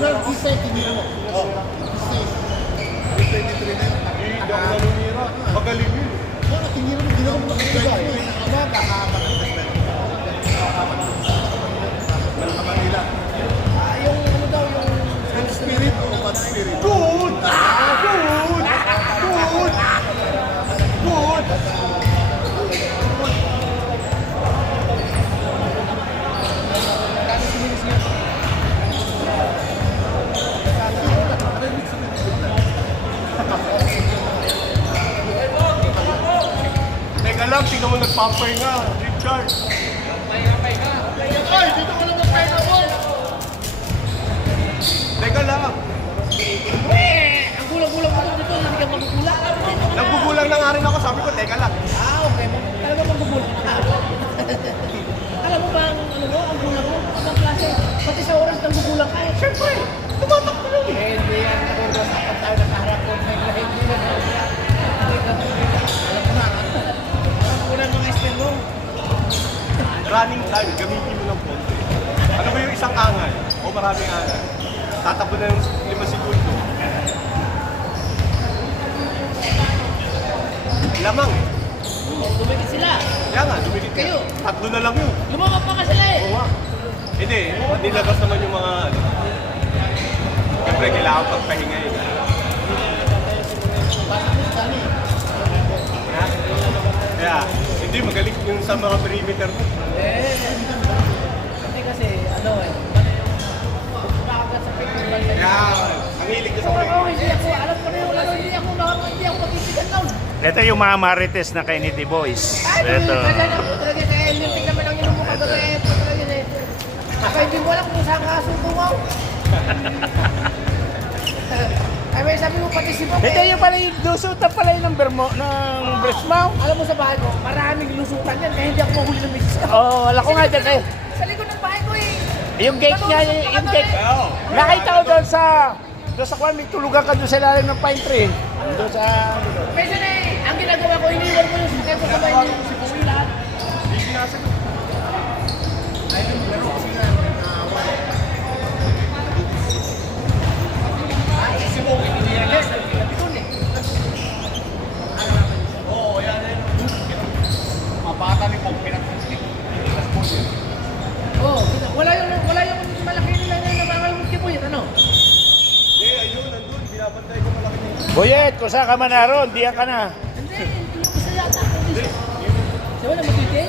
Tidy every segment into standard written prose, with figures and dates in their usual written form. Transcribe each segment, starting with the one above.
original Kisay, tinira mo. Oo. Kisay. 23 na yun. Hindi ako nanunira. Magaling yun. Kaya tinira mo, ginawa mo na kagay. Nakakama ng investment. Manila. Yung ano daw, yung Spirit o bad spirit? good! Good! Good! Good! Teka lang, tingnan mo nagpapay nga, Richard. Ay, dito ko lang ang pera mo! Teka lang, Ang gulang-gulang mo dito, hindi ka magugulang. nagbubulang na nga rin ako, sabi ko, teka lang. Okay. Alam mo magugulang ka. Alam mo ba ang ano mo, ang gulang mo? Ang klase, pati sa oras ng gugulang ka. Siyempre, tumatakbo lang eh. Hindi yan, nagugulang dapat tayo nakaharap ko. Hindi na yan. Alam mo na, ang kulang mga spell mo. Running time, gamitin mo ng konti. Ano ba yung isang angal? O maraming angal? Tatakbo na yung 5 segundo. Lamang eh. Dumikit sila. Kaya nga, dumikit ka. Kayo. Tatlo na lang yun. Lumabas pa ka sila eh. Oo nga. Hindi, nilabas naman yung mga ano. Siyempre, kailangan pagpahinga eh. Kaya, hindi, magaling yung sa mga perimeter mo. Kasi ano eh, nakakagat sa pagkakas. Kaya, ang hilig ko sa Ako, perimeter. hindi ako, alam ko na yung laro, hindi ako matitigan lang. Ito yung mga marites na kay Nitty Boys. Ito. Talaga sa Olympic naman ang inom mo kagagaet. Ako hindi mo alam kung saan ka sutungaw. Ay, may sabi mo pati si Bob. Ito yung pala yung lusutan pala yung number mo, ng breast mo. Alam mo sa bahay ko, maraming lusutan yan kaya hindi ako mahuli ng misis ko. Oo, wala ko nga dyan kayo. Sa likod ng bahay ko eh. Yung gate niya, yung gate. Oo. Nakita ko doon sa kwan, may tulugan ka doon sa ilalim ng pine tree. Doon sa... Kasi na eh, ang ginagawa ko, iniwan ko yung sukay ko sa bahay niyo. Si Puwi lahat. Hindi sinasagot. Ay, pero kasi nga, Si Puwi, hindi yan. Yes, nandun eh. oo, yan eh. Mapata ni Pog, pinag-pusik. Oh, wala yung malaki nila na namangalmot kay Puwi, ano? Eh, ayun, nandun, binabantay ko malaki niya. Boyet, kung saan ka man naroon, diyan ka na. Hindi, yung isa yata. Siya wala matiti?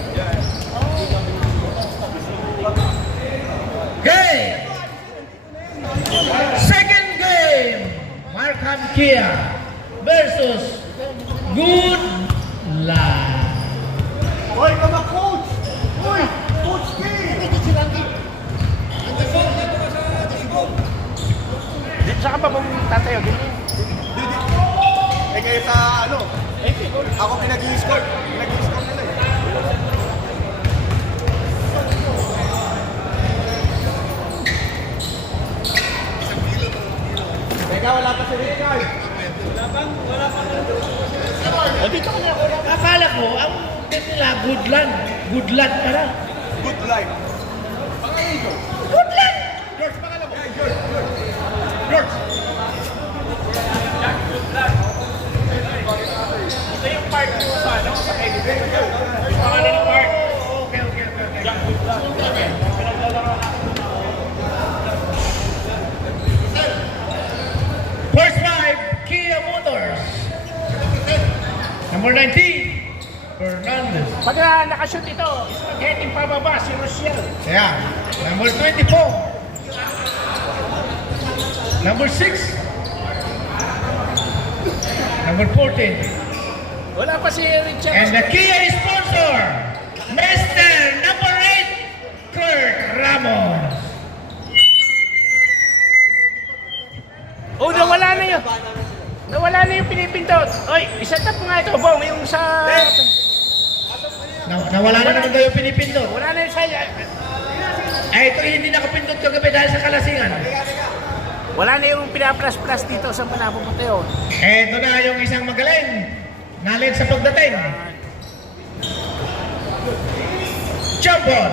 Game! Second game! Markham Kia versus Good Life. Hoy, ka ba, coach? Hoy, coach K! Dito saan ka ba mong tatayo? Dito. Eh, kayo sa ano? Ako pinag-i-score. Pinag-i-score nila eh. Teka, wala pa si Richard. Dito ka na. Akala ko, ang bet nila, Good Land pala. Good life. Good Land! George, pangalan mo? George. George. Ito yung part mo sa ano, sa editor. Yung pangalan ng part. Okay. First five, Kia Motors. Number 19, Fernandez. Pag nakashoot ito, spaghetti pababa si Rochelle. Yeah. Number 24. Number 6. Number 14. Wala pa si Richard. And the Kia sponsor, Mr. Number 8, Kurt Ramos. Oh, nawala na yun. Nawala na yung pinipindot. Oy, isa-tap nga ito, Bong, yung sa... Nawala na naman daw yung pinipindot. Wala na yung sa... Ay, ito hindi nakapindot kagabi dahil sa kalasingan. Wala na yung pinaplas-plas dito sa panapupunta yun. Ito na yung isang magaling. Nalit sa pagdating. Jump on.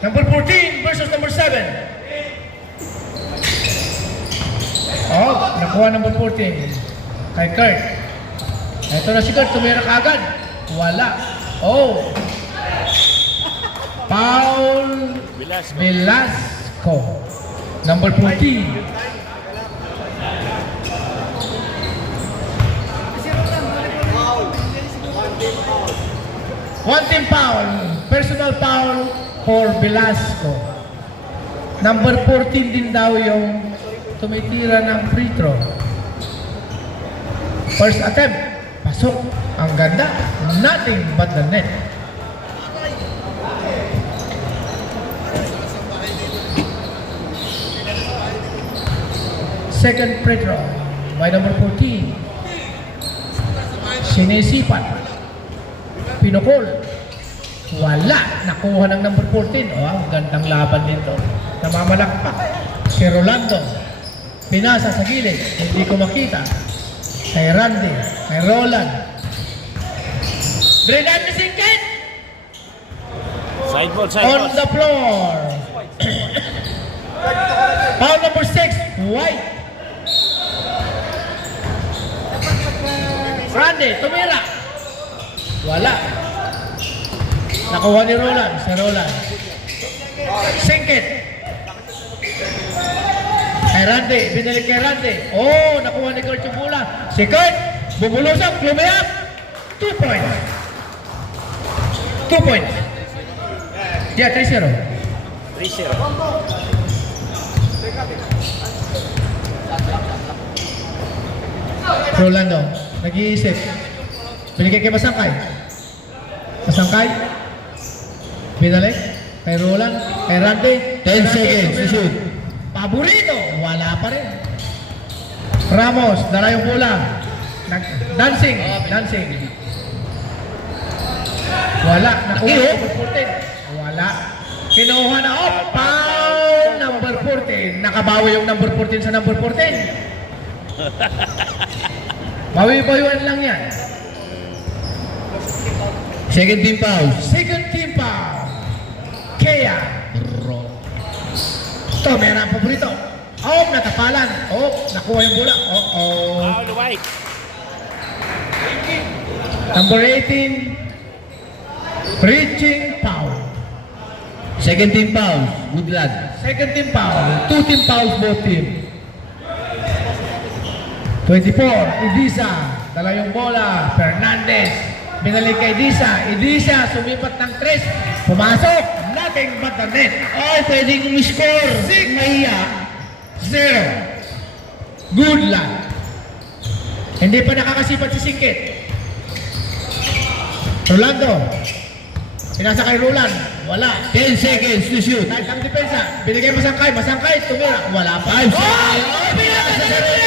Number 14 versus number 7. nakuha number 14. Kay Kurt. Ito na si Kurt, tumira kaagad. Wala. Oh. Paul Velasco. Number 14. One team foul. Personal foul for Velasco. Number 14 din daw yung tumitira ng free throw. First attempt. Pasok. Ang ganda. Nothing but the net. Second free throw by number 14. Sinisipan. Pinukol. Wala. Nakuha ng number 14. Oh, ang gandang laban nito. Namamalakpak. Si Rolando. Pinasa sa gilid. Hindi ko makita. Kay Randy. Kay Roland. Brendan Singkit. Side ball, On the floor. Foul number 6. White. Randy, tumira. Wala. Nakuha ni Roland. Si Roland. Singkit. Kay Randy. Binalik kay Randy. Oh, nakuha ni Kurt yung bola. Si Kurt. Bumulusok. Lumayap. 2 points. 2 points. Yeah, 3-0. 3-0. Rolando, nag-iisip. Binigay kay Masangkay. Masangkay. Binalik. Kay Roland. Kay Randy. 10 seconds to shoot. Paborito. Wala pa rin. Ramos, dala yung bola. Dancing. Dancing. Wala. Nakuha yung number 14. Wala. Kinuha na. Oh, foul number 14. Nakabawi yung number 14 sa number 14. Bawi-bawian lang yan. Second team foul. Second team foul. Kea. Ito, meron ang paborito. Oh, natapalan. Oh, nakuha yung bola. Oh. Foul white. Number 18. Reaching foul. Second team foul. Good lad. Second team foul. 2 team fouls both team. 24. Idisa. Dala yung bola. Fernandez. Binalik kay Idisa. Idisa sumipat ng 3. Pumasok. Nothing but the net. Ay, pwedeng score. Mahiya. 0. Good luck. Hindi pa nakakasipat si Singkit. Rolando. Pinasa kay Roland. Wala. 10 seconds to shoot. Kahit ang depensa. Binigay Masangkay. Masangkay. Tumira. Wala pa. 5 Oh! seconds. Pinasa sa sarili.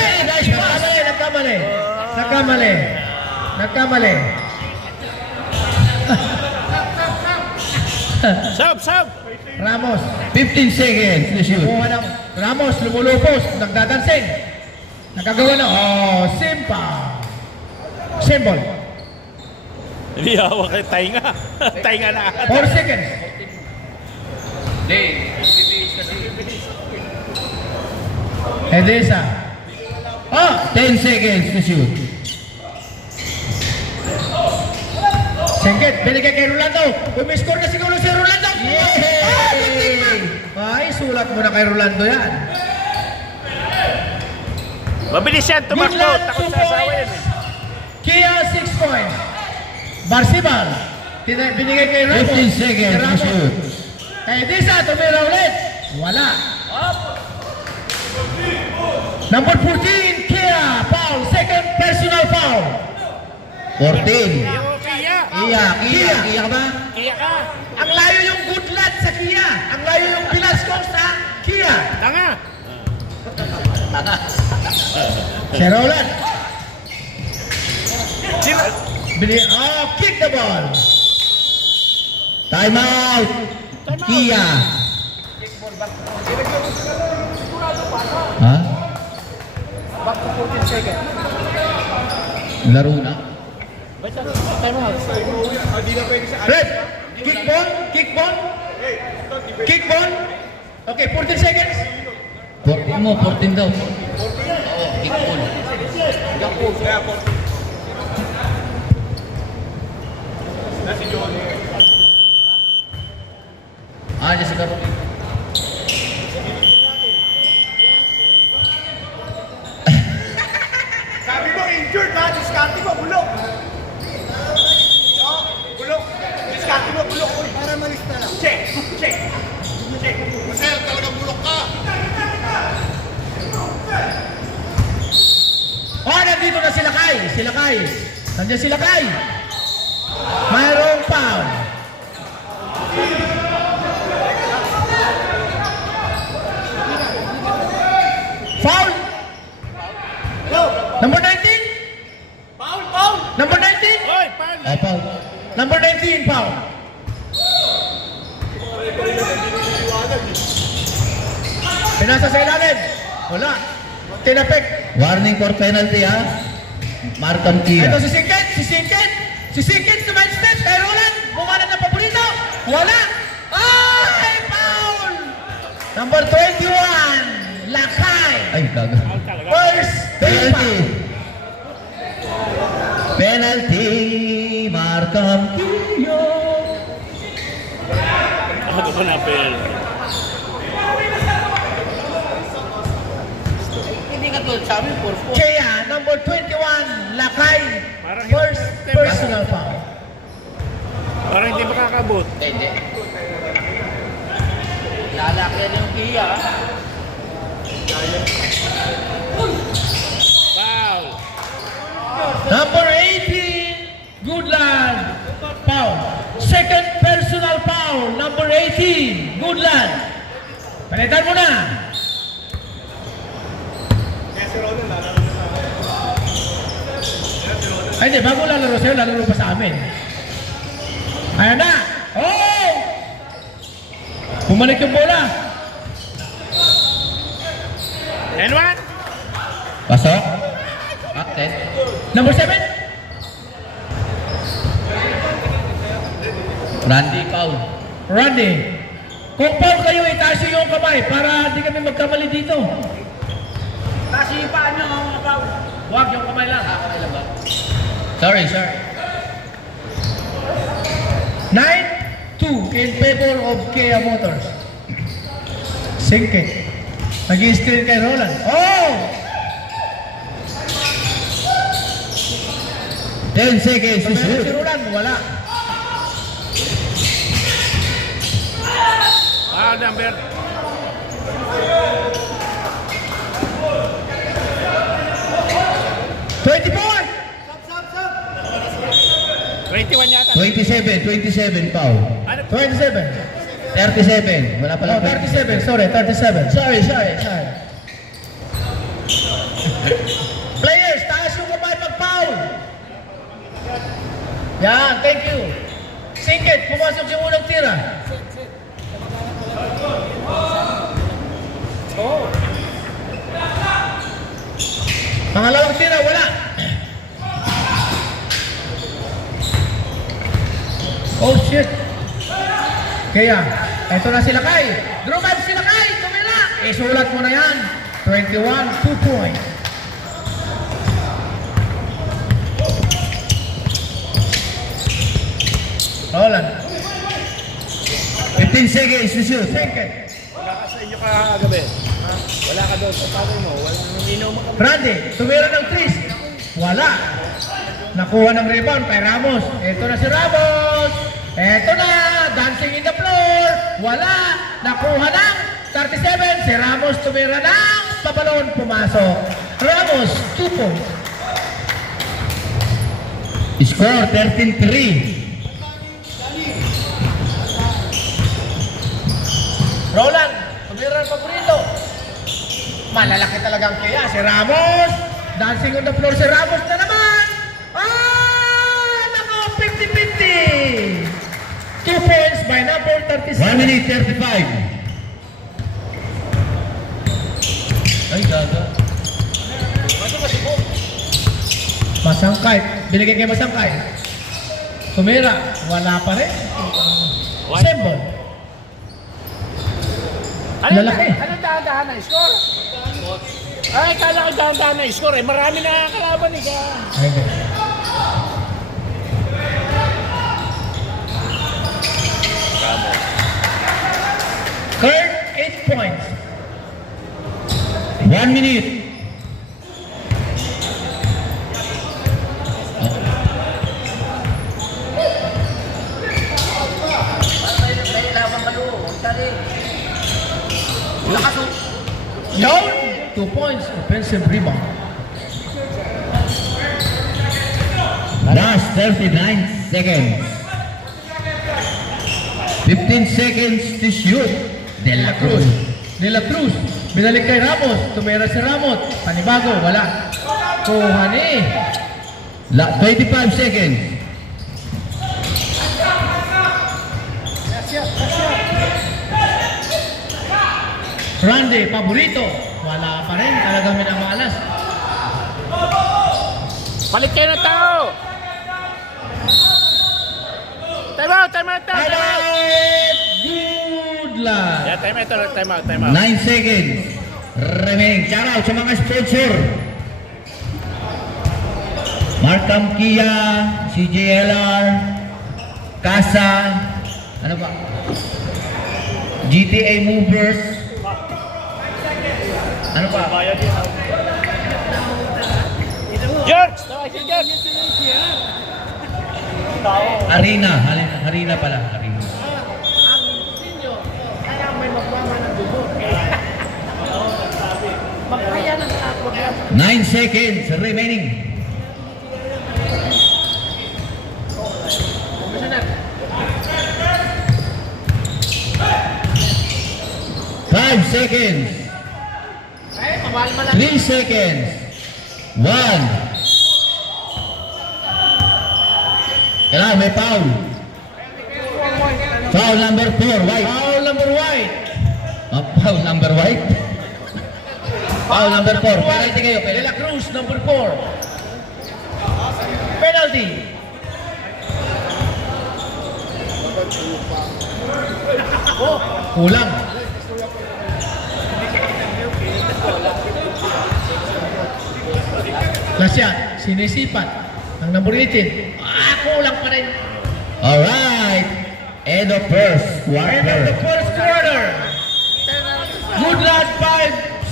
Nagkamali. Nagkamali. Nagkamali. Sub. Ramos. 15 seconds to shoot. Kumuha ng Ramos. Lumulupos. Nagdadansing. Nagkagawa na. Oh, Simpa. Symbol. Hindi hawak kay Tainga. Tainga na. 4 seconds. Edesa. Oh! 10 seconds to shoot. Sengket, binigay kay Rolando. Umiscore na siguro si Rolando. Ay, sulat mo na kay Rolando yan. Mabilis yan, tumakbo. Midland, Takot 2 sa asawa yan points. eh. Kia, 6 points. Barsibal. Binigay kay Ramos. 15 seconds to shoot. Kay Edesa, tumira ulit. Wala. Number 14, Kia. Foul. Second personal foul. 14. Iyo, Kia. Iya ka ba? Kia ka. Ang layo yung good lad sa Kia. Ang layo yung Velasco sa Kia. Tanga. Si Roland. Sino? Kick the ball. Time out. Kia. Ha? Back to 14 seconds. Laro na. Time out. Red. Kick ball. Kick ball. Kick ball. Okay, 14 seconds. 14 mo, 14 daw. Oo, kick ball. Tapos. Kaya po. Na si Johnny. Diyan si Carol. Sabi mo, injured ha? Discarte mo, bulok. Oh, bulok. Discarte mo, bulok. Uy, para malista lang. Check. Check. Check. Marcel, talagang bulok ka. Nandito na sila Kai. Sila Kai. Nandiyan sila Kai. Mayroong foul. Foul. Number 19. Foul, foul. Number 19. Oy, pan! Foul. Number 19, foul. Pinasa sa ilalim. Wala. Tinapik. Warning for penalty ha. Markham Kia. Ito si Singkit. Si Singkit. Si Singkit sa man step. Pero ulan. Bumanan ng paborito. Wala. Ay, foul. Number 21. Lakay. Ay, gaga. First Penalty. penalty. Penalty. Markham Kia. Ako pa na, Pel. Hindi ka to, sabi, for four. Kaya, number 21. Lakay. Parang First hindi- personal foul. Parang hindi makakabot. Hindi. Lalakyan yung Kia. Foul. Number 18, Goodland, foul. Second personal foul, number 18, Goodland. Palitan mo na. Kaya si Ronald, lalaro na sa akin. Ay, hindi, bago lalaro sa'yo, lalaro pa sa amin. Ayan na. Oh! Bumalik yung bola. And one. Pasok. Okay. Number 7, Randy foul. Randy. Kung foul kayo, itaas yung kamay para hindi kami magkamali dito. Kasi paano ang foul? Huwag yung kamay lang. Kamay lang ba? Sorry, sir. 9-2 in favor of Kia Motors. Singkit. Nag-i-steal kay Roland. Oh! 10 seconds to Meron si shoot. Roland, wala. Foul number. $24. 21 yata. 27 foul. Ano? 27. 37. Wala pala. Oh, 37. Sorry, 37. Sorry. Players, taas yung kamay pag-foul. Yan, thank you. Singkit, pumasok yung unang tira. Oh. Pangalawang tira, wala. Oh shit. Kaya, eto na sila Kai. Draw back sila Kai. Tumila. Isulat mo na yan. 21, 2 points. Roland. 15 seconds to shoot. Second. Wala ka sa inyo kagabi. Ha? Wala ka doon sa pagay mo. Walang naminom mo kami. Randy, tumira ng tris. Wala. Nakuha ng rebound kay Ramos. Ito na si Ramos. Ito na. Dancing in the floor. Wala. Nakuha ng 37. Si Ramos tumira ng pabalon. Pumasok. Ramos, 2 points. Score 13-3. Roland, tumira ng paborito. Malalaki talagang kaya. Si Ramos. Dancing on the floor si Ramos na naman. Nako, 50-50. 2 points by number 36. 1 minute 35. Ay, gaga. Masangkay. Binigay kay Masangkay. Tumira. Wala pa rin. Symbol. Ano Lalaki. Anong dahan-dahan na score? Ay, kala ko dahan-dahan na score eh. Marami na kalaban eh. Okay. Third, 8 points. 1 minute. Yon! 2 points. Offensive rebound. Last 39 seconds. 15 seconds to shoot. De La Cruz. De La Cruz. Binalik kay Ramos. Tumira si Ramos. Panibago. Wala. Kuhani. 25 seconds. Randy, paborito. Wala pa rin. Talagang minamalas. Palit kayo ng tao! Time out! Good luck. Yeah, time out. 9 seconds. Remaining. Shout out sa mga sponsor. Markham Kia, CJLR, Casa, ano ba? GTA Movers. Ano pa? George! Tawag si George! Harina pala. Harina. Ang sinyo, kaya may magmama ng dugo. Magkaya ng ako. 9 seconds remaining. Five seconds. Ay, mabalma lang. 3 seconds. 1. Kailangan may foul. Foul number 4, white. Foul number white. Foul number white. Foul number 4. Penalty kayo, De penalty. La Cruz, number 4. Penalty. Kulang. Lasya, sinisipat. Ang number 18. Kulang pa rin. Alright. End of first End of the quarter. first quarter. Good luck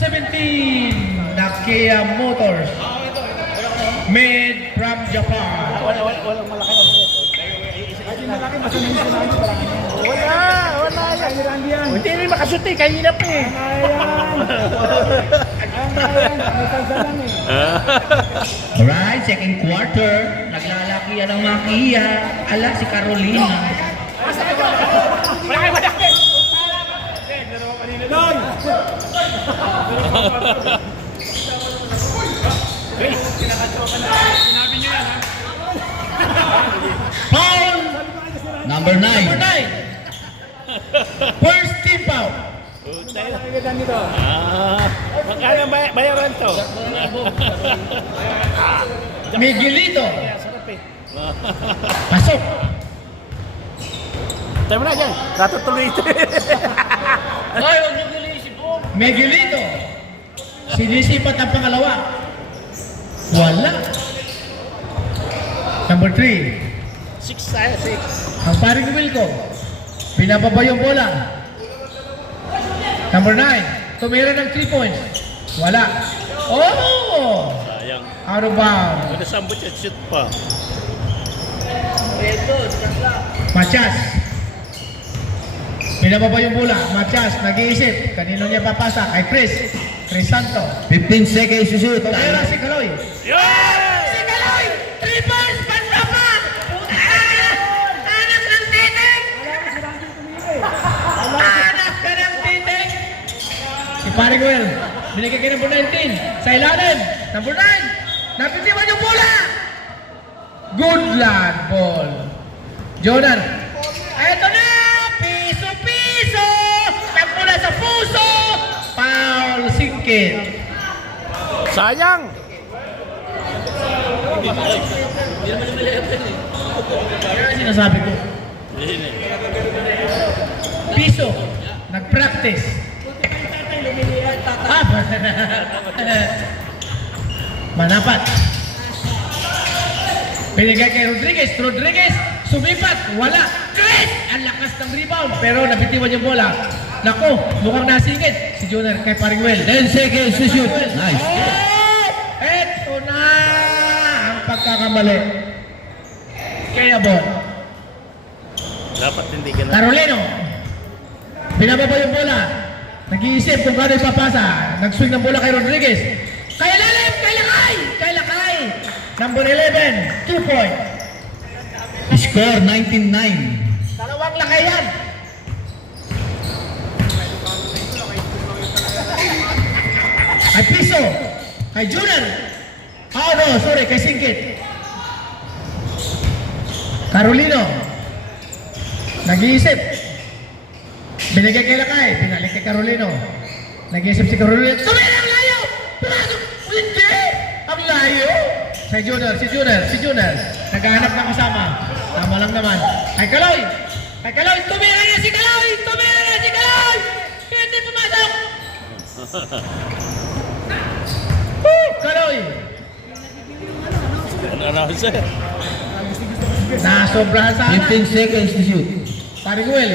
5-17. Nakia Motors. Made from Japan. Walang malaki. Wala yan. Hindi rin makashoot eh, kanina pa eh. Alright, second quarter. Naglalaki yan ang mga Kia. Ala, si Carolina. Malaki. Foul Number number 9. 9. First team foul. Magkano bayaran to? Miguelito. Sarap eh. Pasok. Tayo mo na dyan. Katutuloy ito. Ay, huwag niyo gilisip po. Miguelito. Sinisipat ang pangalawa. Wala. Number 3. 6 tayo, 6. Ang paring Wilco. Pinababa yung bola. Number 9. Tumira ng 3 points. Wala. Oh! Sayang. Out of bounds. Ano sambot yan, shoot pa. Machas. Pinababa yung bola. Machas, nag-iisip. Kanino niya papasa? Kay Chris. Chris Santo. 15 seconds to shoot. Tumira si Kaloy. Yay! Si Kaloy! 3 points! Basta pa! Anak ng titik! Anak ka ng titik! Si Paring Well. Binigay kay number 19. Sa ilalim. Number 9. Napitiwan yung bola! Good luck ball. Jordan. Eto na! Piso-piso! Nagmula sa puso! Foul singkit. Sayang! Ano sinasabi ko? Piso. Nag-practice. Ah, manapat. Binigay kay Rodriguez. Rodriguez, sumipat. Wala. Chris! Ang lakas ng rebound. Pero nabitiwan yung bola. Nako, mukhang nasingit. Si Junior kay Paringwell. 10 seconds to shoot. Nice. Oh! Eto na ang pagkakamali. Kaya Bon. Dapat hindi ka na. Carolino. Binababa yung bola. Nag-iisip kung kano ipapasa. Nag-swing ng bola kay Rodriguez. Kay Lalim! Kay Lakay! Kay Lakay! Number 11. 2 point. Score 19-9. Dalawang Lakay yan. Kay Piso. Kay Junior. Oh no, sorry. Kay Singkit. Carolino. Nag-iisip. Binigay kay Lakay. Binalik kay Carolino. Nag-iisip si Carolino. Tumira ang layo! Pumasok! Hindi! Ang layo! Si Junior. Naghahanap ng kasama. Tama lang naman. Kay Kaloy! Tumira na si Kaloy! Hindi pumasok! Kaloy! Announcer. Nasobrahan sana. 15 seconds to shoot. Paringwell.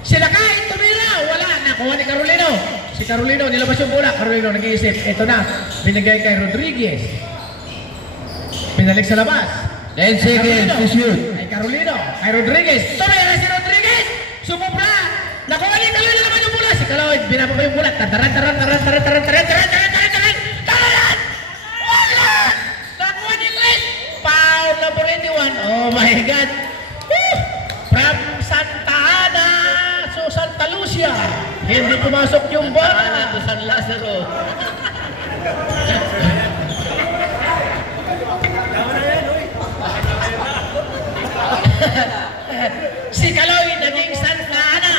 Si Lakay, tumira. Wala. Nakuha ni Carolino. Si Carolino, nilabas yung bola. Carolino, nag-iisip. Ito na. Binigay kay Rodriguez. Pinalik sa labas. 10 seconds to shoot. Kay Carolino. Kay Rodriguez. Tumira si Rodriguez. Sumubra. Nakuha ni Kaloy na naman yung bola. Si Kaloy, binababa yung bola. Taran. Wala. Nakuha ni Chris. Foul number 81. Oh my God. Woo! From Santa Ana to Santa Lucia. Hindi pumasok yung bola. To San Lazaro. Si Kaloy naging Santa Ana.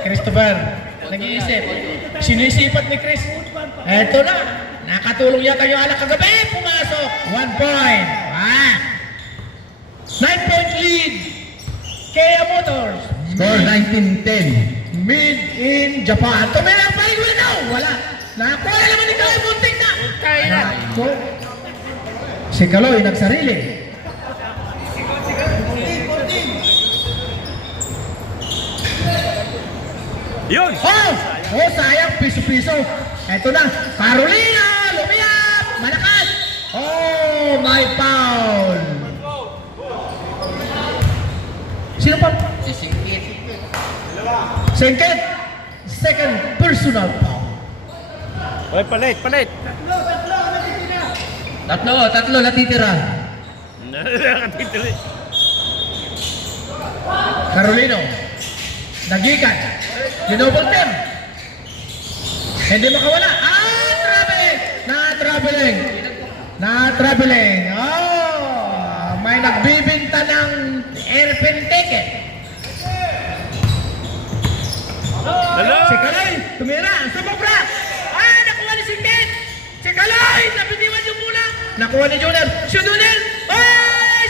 Christopher, nag-iisip. Sinisipat ni Chris. Eto na. Nakatulong yata yung alak kagabi. Pumasok. 1 point. 9-point lead. Kea Motors. Score 19-10. Made in Japan. Tumira ang Paringwell daw. Wala. Nakakuha na naman ni Kaloy. Bunting na. Nako. Si Kaloy nagsarili. Yun! Oh, sayang. Piso-piso. Eto na. Carolina. Lumiyap. Malakas. Oh, my foul. Sino pa? Si Singkit. Sengket. Second personal foul. Oy, palit! Tatlo natitira. Nakatitili. Carolino. Nagikan. Ginobol team. Hindi makawala. Na-traveling. Oh, may nagbibinta ng airplane ticket. Hello! Si Kaloy, tumira. Sumobra. Nakuha ni Singkit. Si Kaloy, nabitiwan yung bola. Nakuha ni Junior. Si Junior.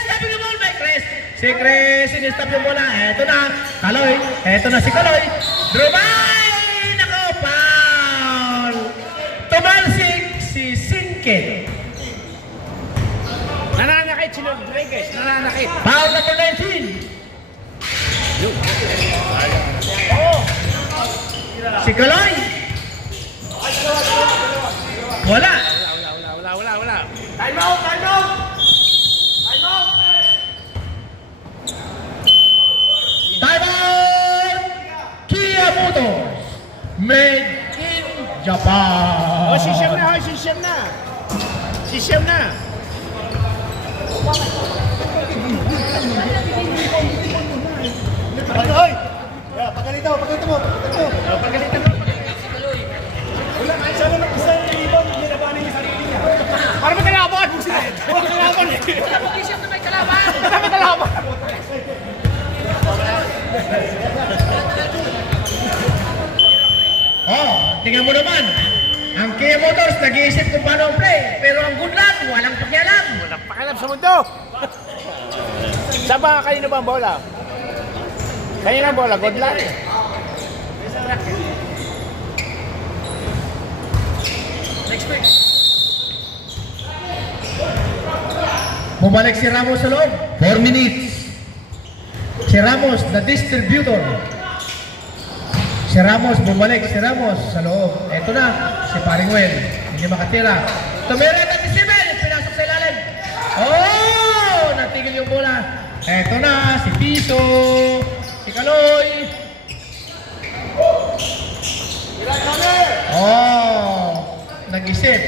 Stop yung ball by Chris. Si Chris, sinistop yung bola. Eto na. Kaloy. Eto na si Kaloy. Drumay! Nako, foul. Tumalsik si Singkit. Nananakit si Rodriguez. Nananakit. Foul number 19. Si Kaloy. Wala. Wala. Time out! Time out! Kia Motors. Made in Japan. Sisiyam na. Hoy! Pagkalito mo. Wala, sana nag-isa yung ibon, nilabanin yung sarili niya. Para may kalaban! Wala kalaban eh! Mag-isip na may kalaban. May kalaban! Oh, tingnan mo naman. Ang Kia Motors nag-iisip kung paano ang play. Pero ang good luck, walang pakialam. Walang pakialam sa mundo! Saan ba kanina ba ang bola? Kanina ang bola, good luck. Bumalik si Ramos sa loob. 4 minutes. Si Ramos, the distributor. Si Ramos, bumalik si Ramos sa loob. Eto na, si Paring Well. Hindi makatira. Tumira na si Simen, pinasok sa ilalim. Oh! Natigil yung bola. Eto na, si Piso, si Kaloy. Oh! Nag-isip.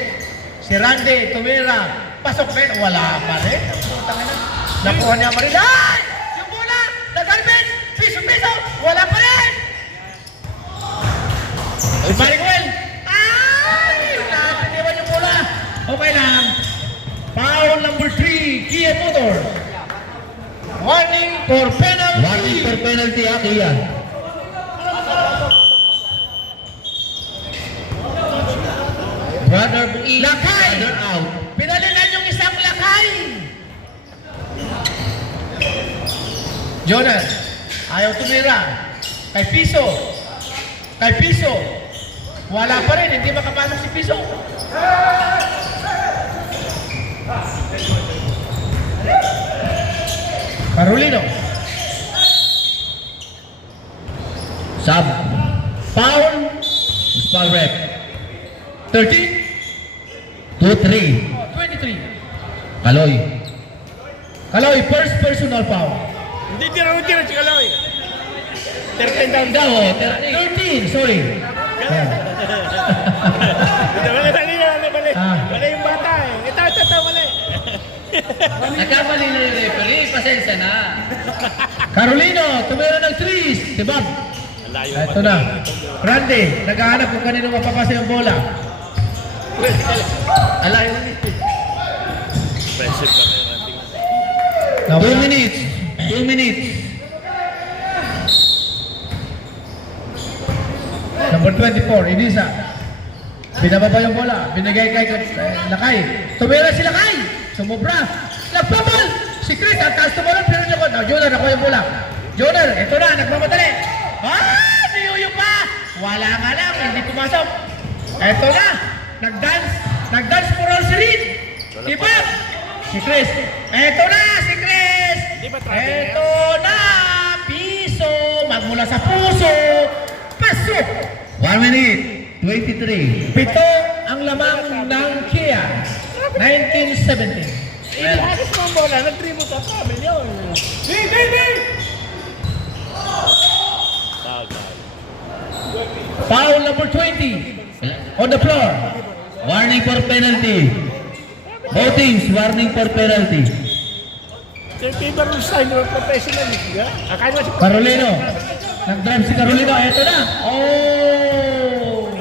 Si Randy, tumira. Pasok rin. Wala pa rin. Nakuha niya Maril. Ay! Yung bola! Nag-garbage! Piso! Wala pa rin! Si Mariguel! Ay! Nakatiniwan yung bola! Okay lang. Foul number 3, Kia Motor. Warning for penalty! Warning for penalty, Kia. Brother in, Lakay! brother out. Pinalinan yung isang lakay! Jonas, ayaw tumira. Kay Piso. Kay Piso. Wala pa rin, hindi makapasok si Piso. Carolino. Sub. Foul. Foul rep. 13. 2-3. 23. Kaloy. Kaloy, first personal foul. Hindi tira si Kaloy. 13 down. Daw, 13, sorry. Mali. Ah. Mali yung bata eh. Ito, mali. Nagkamali na yung referee, pasensya na. Carolino, tumira ng 3. Si Bob. Ito na. Randy, naghahanap kung kanino mapapasa yung bola. Alayo. Friendship ka kayo natin. 2 minutes. 2 minutes. Number 24, Inisa. Binababa yung bola. Binigay kay Lakay. Tumira si Lakay. Sumubra. Nagpapal. Si Chris, ang taas tumalon. Pero niya ko. Joner, ako yung bola. Joner, ito na. Nagmamadali. Ah! Niyuyo pa. Wala nga lang. Hindi pumasok. Ito na. Nag-dance. Nag-dance for all si Reed. Si Bob. Si Chris. Ito na. Si Chris. Ito na. Piso. Magmula sa puso. Pasok. 1 minute. 23. Pito ang lamang ng Kia. 1970. Ilahagis mo ang bola. Nag-dribble ka pa. Milyon. Foul number 20 on the floor. Warning for penalty. Both teams, warning for penalty. Favor ng sign ng professional. Akala mo si Carolino. Nag-drive si Carolino. Eto na. Oh!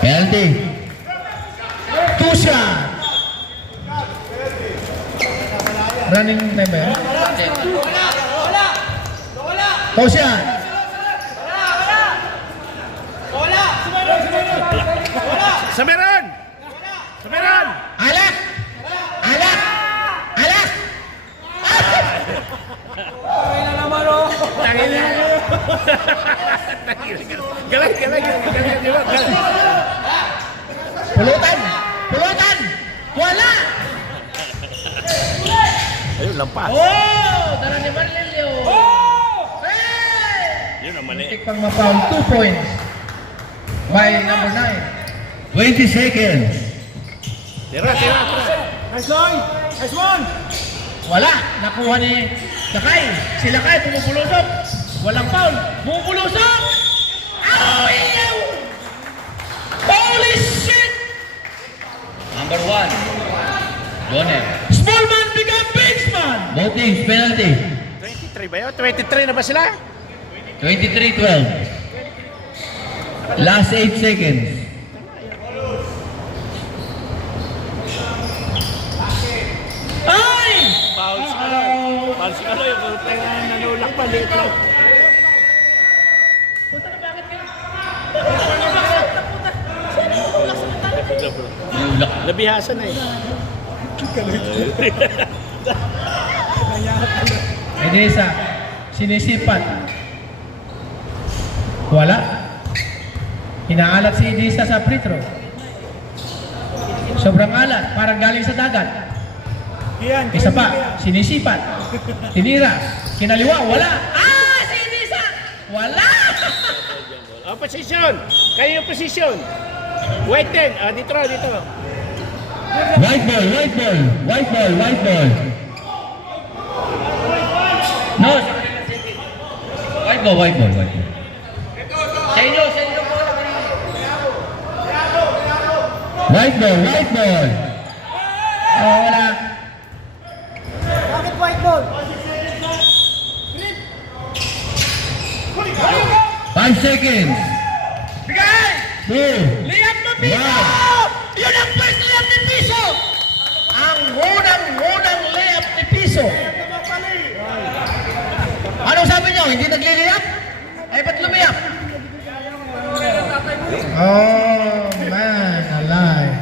Penalty. Two shot. Running time ba yan? Two shot. Sameran! Sameran! Alak! Alak! Alak! Tangin na mo! Galang! Pulutan! Pulutan! Wala! Ayun, lampas. Oh! Dala ni Manlilio! Hey! Yun ang mali. Tik pang ma-foul, 2 points by number 9. 20 seconds. Tira. Nice line! Nice one! Wala! Nakuha ni Lakay. Si Lakay pumupulusok. Walang foul. Pumupulusok! Ow! Ew! Holy shit! Number 1. Joner. Small man become big man! Both teams, penalty. 23 ba yun? 23 na ba sila? 23-12. Last 8 seconds. Ay! Foul si Kaloy. Foul si Kaloy. Nanulak pa. Liit lang. Ulak. Nabihasan na eh. Edesa, sinisipat. Wala. Inaalat si Edesa sa free throw. Sobrang alat, parang galing sa dagat. Isa pa, sinisipat. Tinira, kinaliwa, wala. Ah, si Edesa! Wala! Position! Kayo yung position! White 10. Dito. White ball, white ball, white ball, white ball. No. White ball, white ball, white ball. Sa inyo po. White ball, white ball. Oh, wala. Bakit white ball? 5 seconds. Bigay! 2. Lihat mo, Piso! Wow. Yun ang first layup ni Piso! Ang unang layup ni Piso. Anong sabi niyo? Hindi nagliliyap? Ay, ba't lumiyap? Oh, man, alive.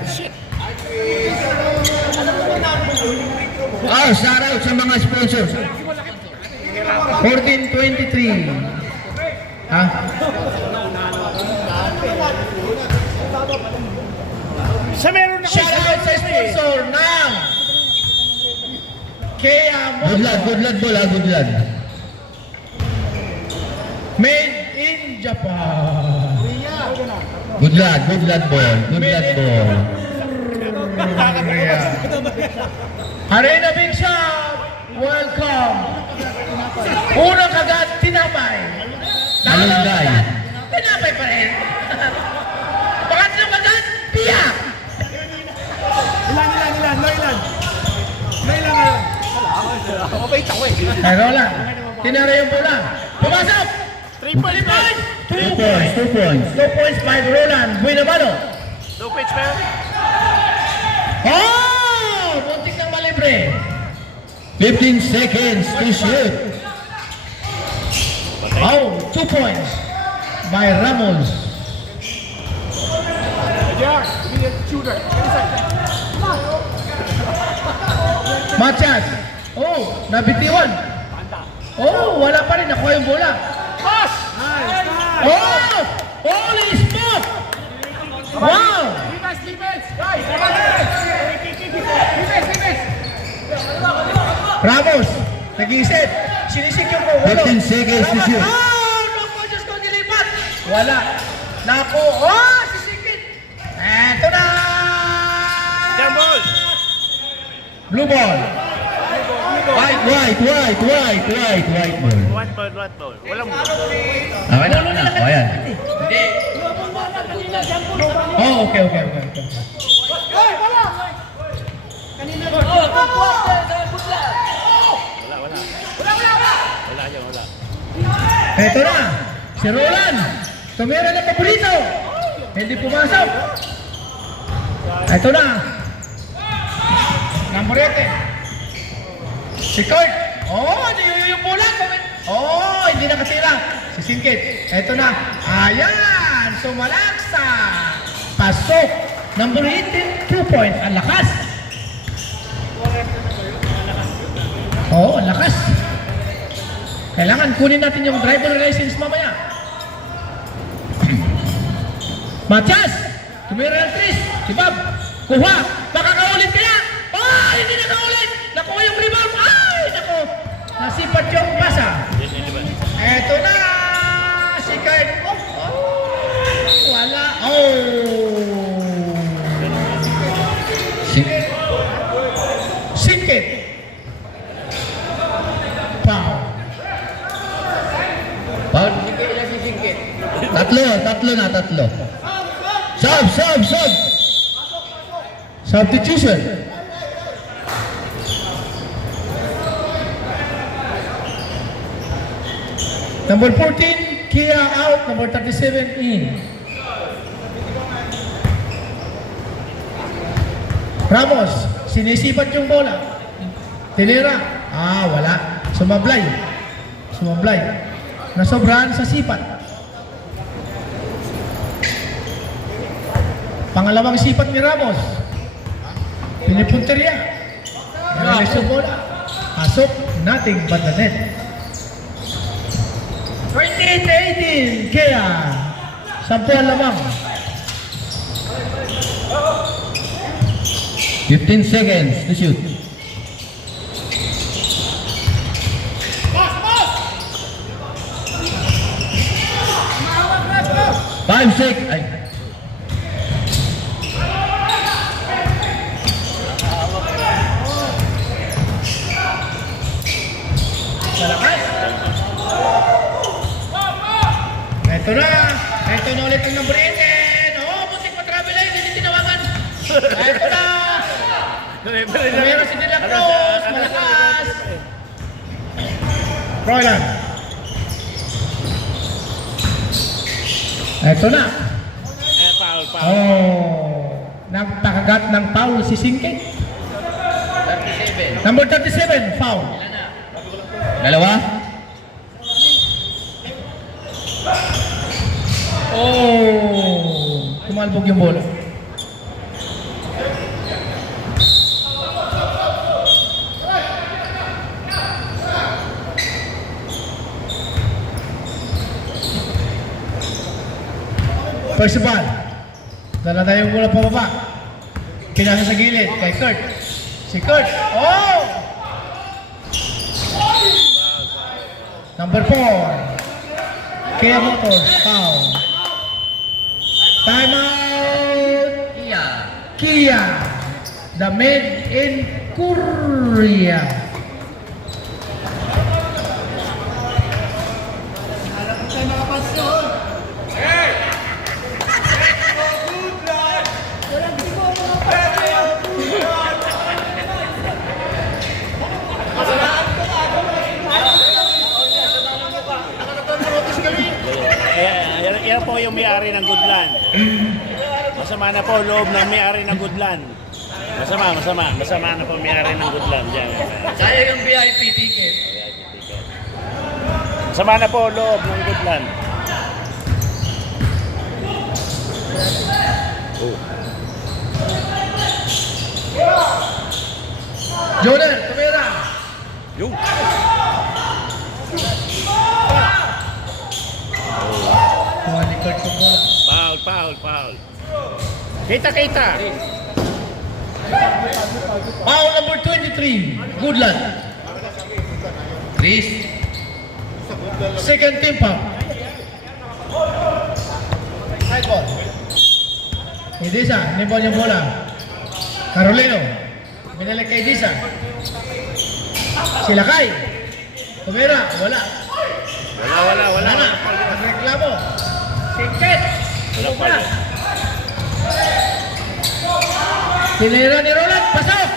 Oh, shout out sa mga sponsors. 14-23. Ha? Sa meron ako Shout out sa sponsor ng Kea Good luck ball, good luck. Made in Japan. Good luck ball, good luck ball. Arena Big Shop, welcome. Unang kagat, tinapay. Malunggay. Tinapay pa rin. Pangatlong kagat, piyak. Ilan. Mabait ako eh. Ay, Roland, tinara yung bola. Pumasok. 3 points, man! 2 points, 2 points. 2 points by Roland. Buenavano. 2 points, man! Oh! Muntik ng malibre. 15 seconds to shoot. Oh, 2 points by Ramos. Shooter. Matias. Oh, nabitiwan. Oh, wala pa rin. Nakuha yung bola. Pass! Oh! Holy smoke! Wow! Defense! Guys! Defense! Ramos, nag-iisip. Sinisik yung ko. 15 seconds to shoot. Oh! Naku, Diyos ko, nilipat. Wala. Naku, oh! Sisikit. Eto na! Jump ball! Blue ball. White ball. White ball. Walang ball. Okay na. O, ayan. Oh, okay. Wala. Eto na. Si Roland. Tumira ng paborito. Hindi pumasok. Eto na. Namborete. Si Kurt. Oh, yung bola. Oh, hindi nakatira. Si Singkit. Eto na. Ayan. Sumalaksa. Pasok. Number 18, 2 points. Ang lakas. Oo, ang lakas. Kailangan kunin natin yung driver license mamaya. Matias. Tumira ng Tris. Si Bob. Kuha. Baka kaulit kaya. Oh, hindi na kaulit. Nakuha yung rebound. Ay, naku. Nasipat yung pasa. Eto na. Si Kurt. Wala. Singkit. Pow. Foul. Tatlo na. Sub. Substitution. Number 14, Kia out. Number 37, in. Ramos, sinisipat yung bola. Tinira. Wala. Sumablay. Nasobrahan sa sipat. Pangalawang sipat ni Ramos. Pinipunteriya. Release yung bola. Pasok. nothing but the net. 28-18, kaya 10 lamang. 15 seconds to shoot. 5 seconds. Ay. Malakas. Ito na. Ito na ulit ang number 18. Oh, muntik pa-travel ay. Hindi tinawagan. Ito na. Meron si De La Cruz. Malakas. Roylan. Ito na. Foul. Oh. Nagpakagat ng foul si Singkeng. 37. Number 37, foul. Dalawa. Oh. Tumalbog yung bola. First ball. Dala tayo yung bola pababa. Pinasa sa gilid kay Kurt. Si Kurt. Oh! Number 4. Kia Motors. Foul. Time out. Iya. Kia. The made in Korea. Yan po yung may-ari ng Goodland. Masama na po loob ng may-ari ng Goodland. Masama na po may-ari ng Goodland. Yan. Kaya yung VIP ticket. Masama na po loob ng Goodland. Jordan, tumira. Yung. Kuha ni Kurt yung bola. Foul. Kita. Foul number 23. Goodland. Chris. Second team foul. Side ball. Idisa, nibol yung bola. Carolino. Binalik kay Idisa. Sila Kai. Tumira, wala. Wala. Nagreklamo. Singket. Wala pa. Tinira ni Roland, pasok!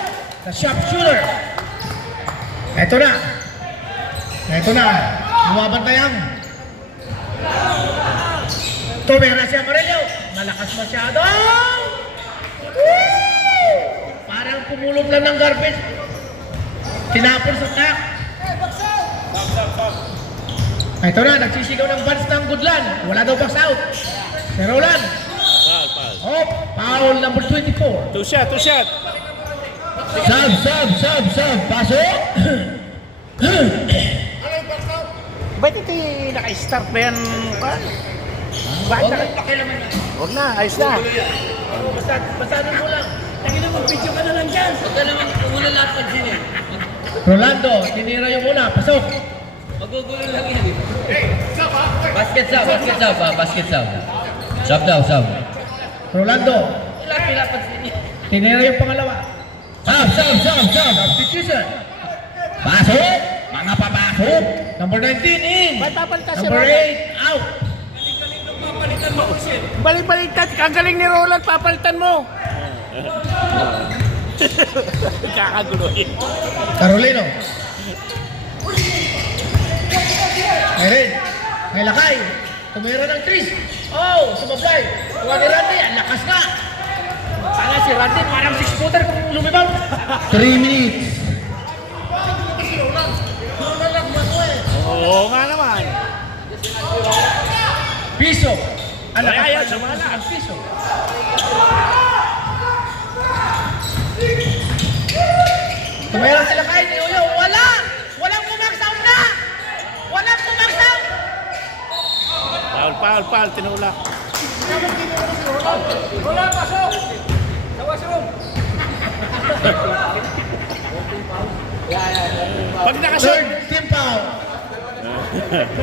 The sharpshooter. Ito na. Bumabantayang. Tumira si Amarillo. Malakas masyado. Woo! Parang pumulong lang ng garbage. Tinapon sa tak. Ito na, nagsisigaw ng bans ng Goodland. Wala daw box out. Si Roland. Foul. Oh, foul number 24. Two shot. Sub. Pasok. Ba't ito naka-start ba yan? Huwag na, ayos na. Basahan mo lang. Tangina mo, video ka na lang dyan. Huwag ka naman umulan lahat pag din eh. Rolando, tinira yung muna. Pasok. Magugulo lang yan eh. Basket sub. Sub daw. Rolando, Pila pansin niya. tinira yung pangalawa. Sub. Substitution. Pasok. Mga papasok. Number 19 in. Ba't papalitan si Number Roland? 8 out. Balik-baliktad. Ang galing ni Roland, papalitan mo. Kakagulo eh. Carolino. Meron. May lakay. Tumira ng Tris. Oh, sumablay. Kuha ni Randy. Ang lakas na. Parang si Randy, parang 6-footer kung lumibaw. 3 minutes. Oo nga naman. Piso. Ang lakas Ayaw, pa sumala. ng piso. Tumira sila kay ni Uyo. Walang Paal, tinulak. Rola, pasok! Sa washroom! Pag nakasot! Third team foul.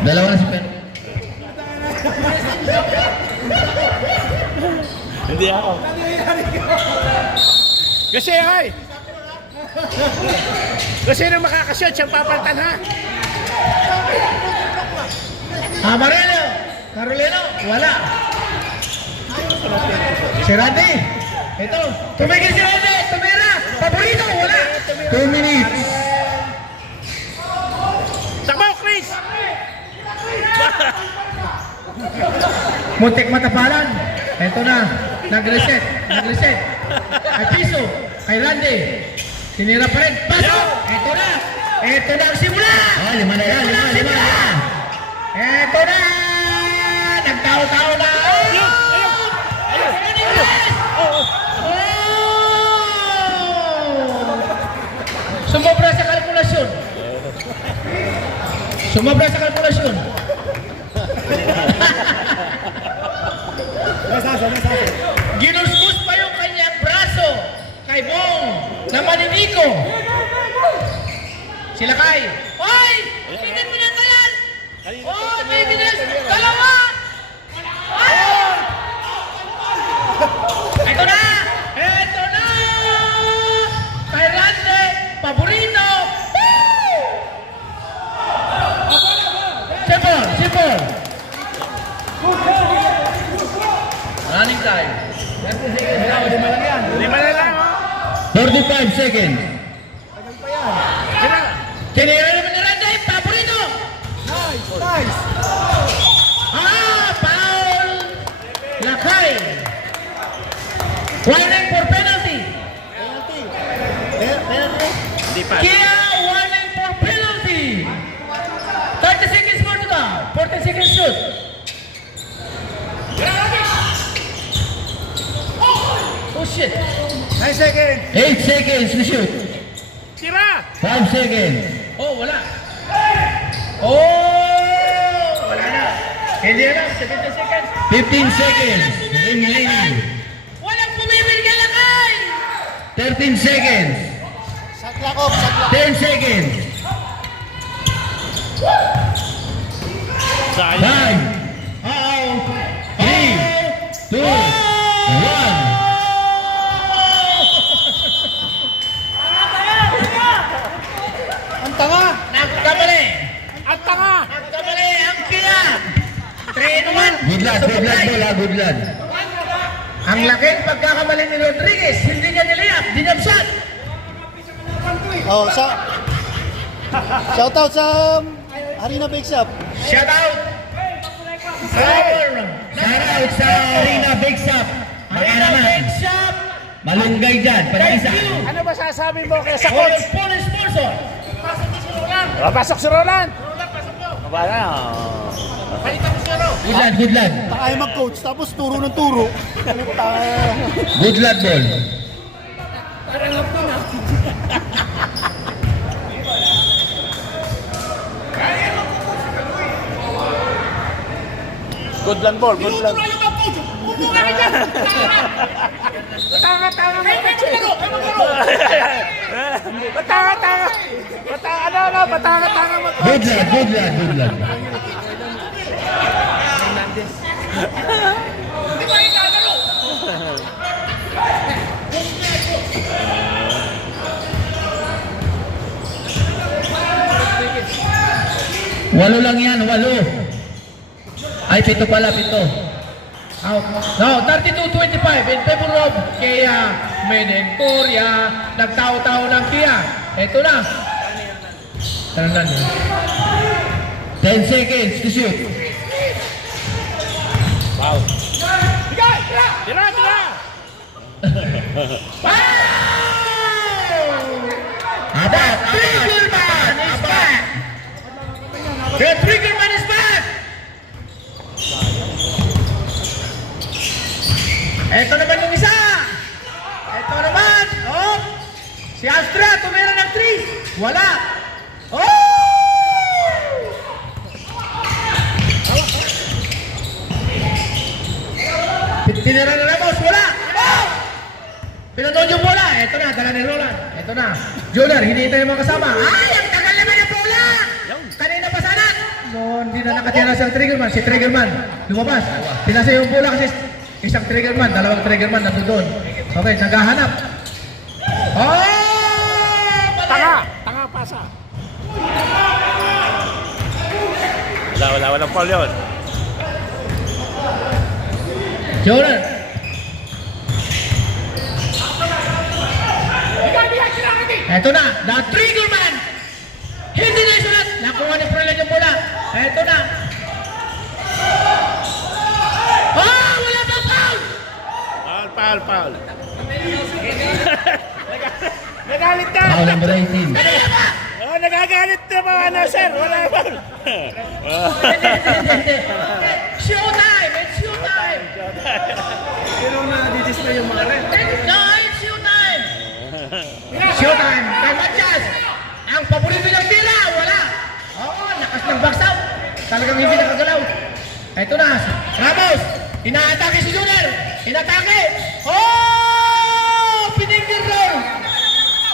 Dalawa na si Ben. Hindi ako. Kasi ay! Kasi nung makakasot, siyang papaltan ha! Amarelo. Carolino. Wala. Si Randy. Ito. Tumigil si Randy. Tumira. Paborito. Wala. 2 minutes. Takbo, Chris! Muntik matapalan. Ito na. Nag-reset. Ay piso. Kay Randy. Sinira pa rin. Pasok. Ito na. Ito na ang simula. Oh, lima na. Ito na. Nagtao-tao na. Sumobra sa kalkulasyon. Ginuskus pa yung kanyang braso kay Bong na maniniko. Sila kay. Hoy! Tingnan mo na ito yan! Oh, may bilis! Dalawa! Ay! Ito na! Kay Randy! Paborito! Woo! Simple! Running time. 5 na lang. 45 seconds. Sila. Tinira naman ni Randy! Paborito! Nice! Foul! Lakay! Warning for penalty! Hindi pa. Kia warning for penalty! 30 seconds more to go. 40 seconds shoot. Oh shit! 9 seconds! 8 seconds to shoot. Tira! 5 seconds. Oh, wala. Oh! Wala na. Hindi na. 17 seconds. 15 seconds. Remaining. Walang pumipil ka lakay! 13 seconds. 10 seconds. Sayang. 5. Uh-oh. 3. 2. 1. Ang tanga! Nagkamali. At tanga! Nagkamali ang Kia. 3-1. Good lad. Ang laking pagkakamali ni Rodriguez, hindi niya niliyap, dinamsat. Oh, shout out sa Arena Bake Shop. Shout out sa Arena Bake Shop. Malunggay dyan, panisa. Ano ba sasabi mo kaya sa coach? Full sponsor. Pasok si Roland! Aba na. Palitan mo siya, no? Good lad. Tayo mag-coach, tapos turo ng turo. Good lad ball. Good lang ball, good lang. Tanga mo coach eh. Patanga mo coach. Good lad. Di ba ilalaro? Walo lang yan, 8. Ay, 7 pala, 7. Out. No, 32-25 in favor of Kia Menencoria. Nagtao-tao ng Kia. Ito na. Tandaan nyo. 10 seconds to shoot. Wow. Tira! About. Triggerman is back. The Triggerman is back. Ito naman yung isa. Ito naman. Oh. Si Astra tumira ng 3. Wala. Oh! Tinira na Ramos, wala! Oh! Pinanood yung bola, eto na, dala ni Roland. Eto na. Junior, hinihintay yung mga kasama. Ay, ang tagal naman yung bola! Kanina pa sana! No, hindi na nakatira sa Triggerman. Si Triggerman, lumabas. Pinasa yung bola kasi isang Triggerman, dalawang Triggerman nandun. Okay, naghahanap. Oh! Tanga pasa. Walang foul yun. Jordan. Eto na, the Triggerman. Hindi na isulat. Nakuha ni Froilan yung bola. Eto na. Oh, wala pa foul. Foul. Nagalit ka. Foul number 18. Oh, nagagalit na ba ano, sir? Wala foul. Showtime! It's showtime! Pero na-display yung mga red. No, it's showtime! Showtime! Kay Matias! Ang paborito niyang tira! Wala! Oo, lakas ng box out! Talagang hindi nakagalaw. Ito na, Ramos! Inaatake si Junior! Inatake! Oh! Pinigil roll!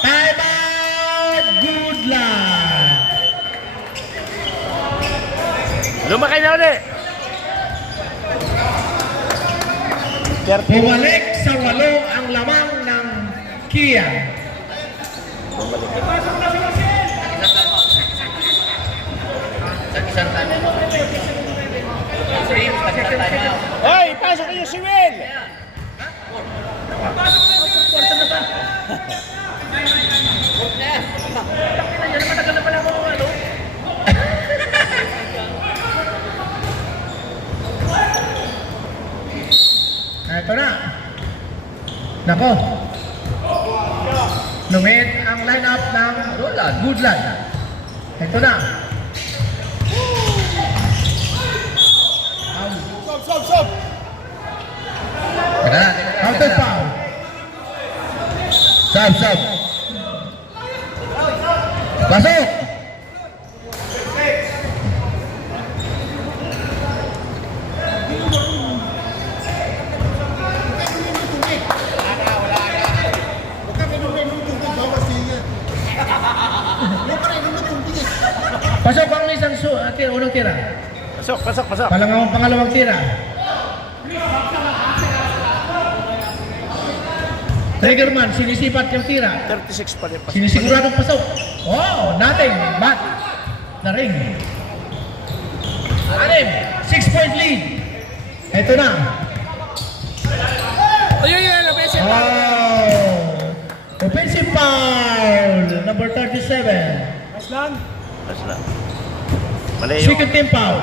Time out! Good luck! Lumakay na ulit. Bumalik sa 8 ang lamang ng Kia. Hoy, pasok kayo si Will. Ito na. Nako. Lumit ang lineup ng Roland. Goodland. Ito na. Stop! Counter foul. Sub. Pasok! Pasok ang isang unang tira. Pasok. Pangalawang tira. Triggerman, sinisipat yung tira. 36 pa rin. Sinisiguradong pasok. Oh, nothing. But, the ring. 6-point lead. Ito na. Ayun, beses. Oh, offensive foul. Number 37. Aslan. Mali yung... Second team foul.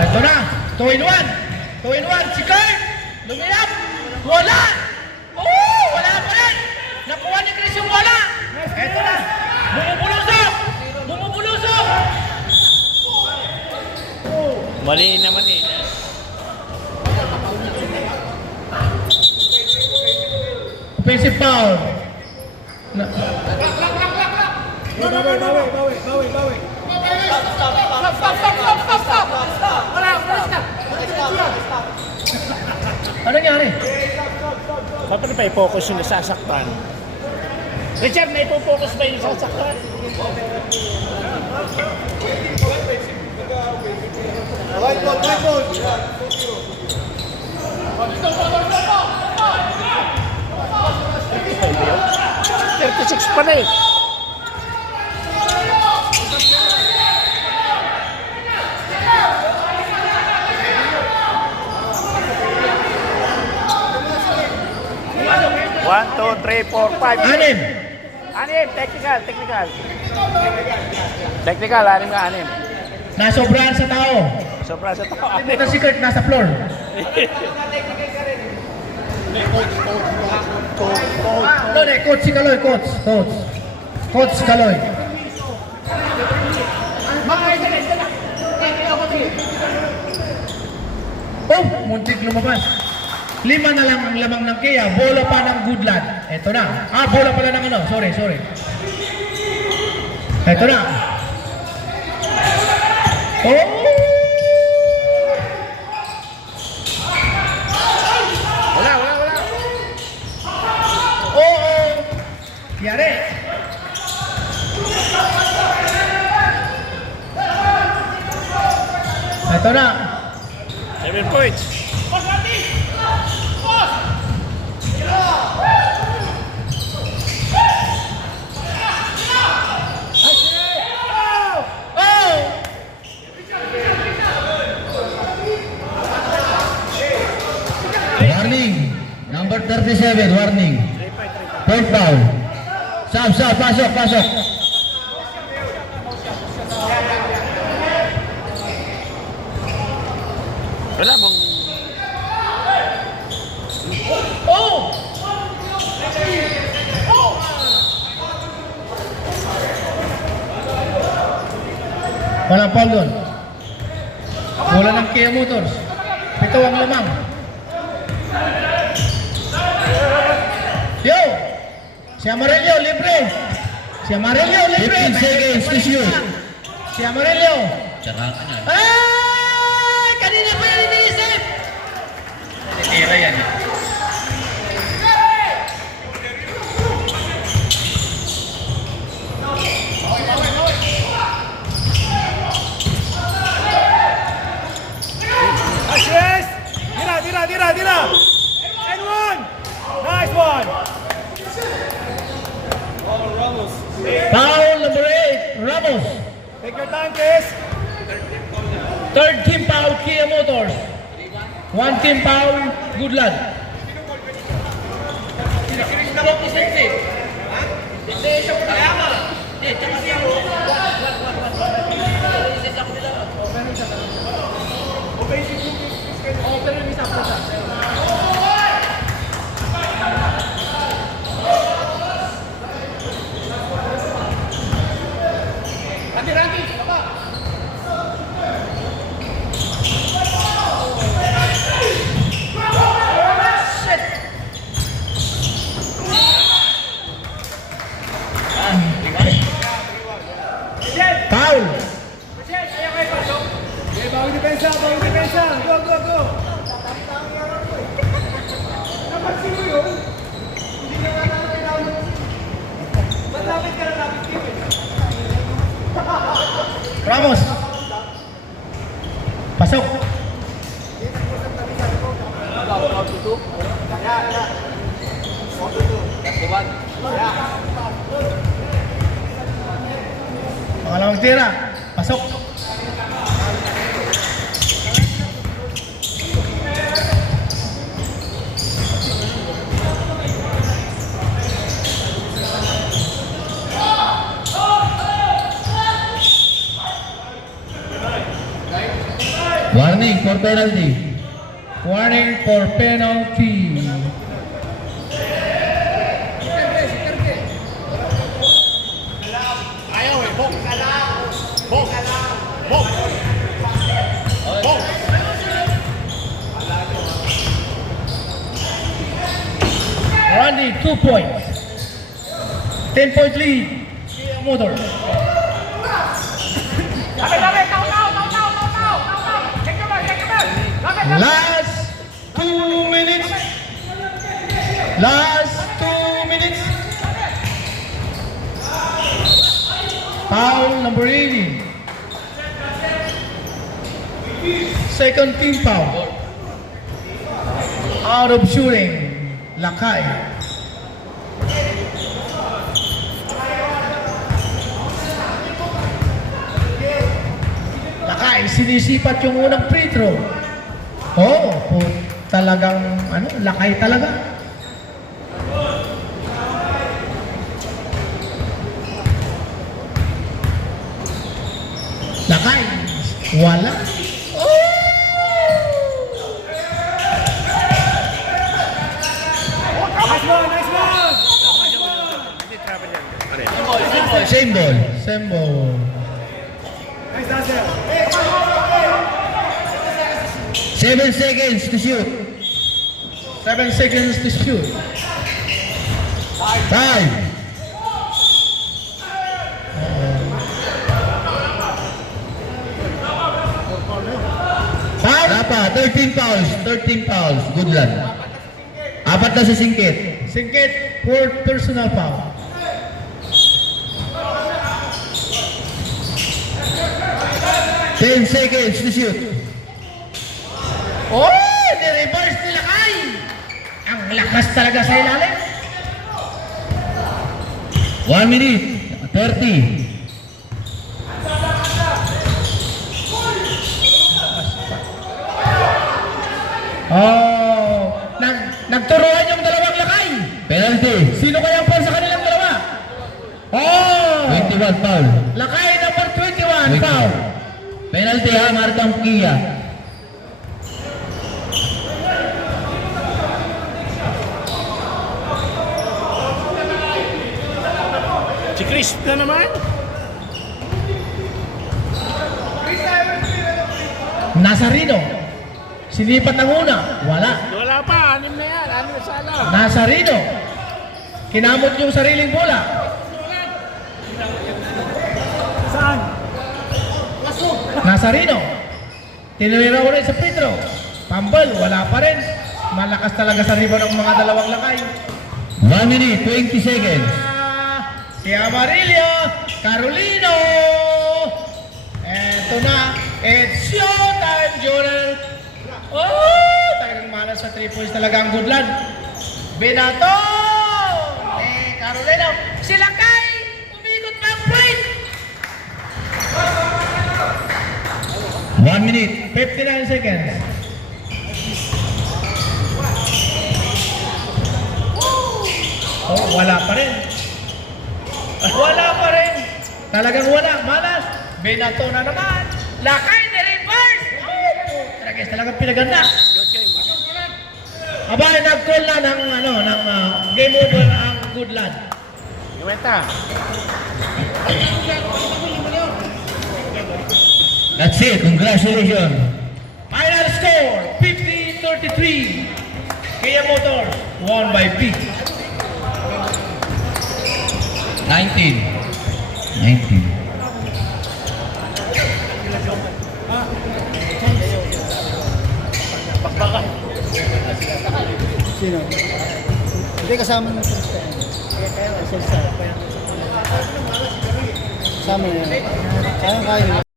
Ito na, 2-in-1. 2-in-1, si Kurt. Lumilap. Wala. Oh, wala pa rin. Nakuha ni Chris yung bola. Ito na. Bumubulusok. Mali naman eh. Offensive foul. Ano nangyari? Dapat na pa i-focus yung nasasaktan. Richard, na ipo-focus ba yung nasasaktan? White ball. 36 pa na eh. One, two, three, four, five. Anim. Technical, anim nga, anim. Nasobrahan sa tao. Sobra sa tao, anim. Ito si Kurt nasa floor. Coach si Kaloy, coach. Coach Kaloy. Oh! muntik lumabas. 5 na lang ang lamang ng Kia. Bola pa ng Goodland. Ito na. Bola pala ng ano. Sorry. Ito na. Oh! Wala. Oo! Yari! Ito na. 7 points. Oh! Warning. Number 37, warning. Point foul. Sab, pasok. Wala bang... Oh! Walang foul doon. Bola ng Kia Motors. 7 ang lamang. Yo! Si Amarillo, libre! 15 seconds to shoot. Si Amarillo! Tsaka ka na. Ay! Kanina pa yan iniisip! Tira yan. Ashes! Tira! And one! Nice one! Foul number 8, Ramos. Take your time, Chris. Third team foul, Kia Motors. 1 team foul, Goodland. Foul. Bawang depensa! Go! Ramos. Pasok. Pangalawang tira. Pasok. Warning for penalty. Warning for penalty. Randy, 2 points. 10-point lead. Kia Motor. Last 2 minutes. Foul number 80. Second team foul. Out of shooting. Lakay. Lakay, sinisipat yung unang free throw. Talagang lakay talaga. Lakay, wala. Same ball. Sembo. Nice, Dazzle. 7 seconds to shoot. 7 seconds to shoot. 5. Foul. Wala pa, 13 fouls. 13 fouls. Good lang. Apat na sa singkit. Singkit, 4 personal foul. Ten seconds to shoot. Oh, ni-reverse nila kay. Ang lakas talaga sa ilalim. 1 minute. 30. Oh, nagturuan yung dalawang lakay. Penalty. Sino kaya ang foul sa kanilang dalawa? Oh, 21 foul. lakay number 21 foul. Penalty ha, Martang Kia. Si Chris na naman. Nazarino. Sinipat ng una. Wala. Wala pa, anim na yan. Anim na sana. Nazarino. Kinamot yung sariling bola. Saan? Nazarino. Tinira ulit sa Pedro. Pambal, wala pa rin. Malakas talaga sa rebound ng mga dalawang lakay. 1 minute, 20 seconds. Si Amarillo, Carolino. Eto na. It's showtime, Jordan. Oh, talagang malas sa 3 points talaga ang Goodland. Binato. Carolino. Sila kay. Umikot pa ang point. 1 minute. 59 seconds. Oh, wala pa rin. Wala pa rin. Talagang wala. Malas. Binato na naman. Lakay na reverse. Oh, talagang pinaganda. Aba, nag-call na ng, game over ang Goodland. Iwenta. That's it. Congratulations. Final score, 50-33. Kia Motors, won by P. 19. 19. Sino? Hindi kasama ng Kristen. Kasama na yan. Kaya kaya.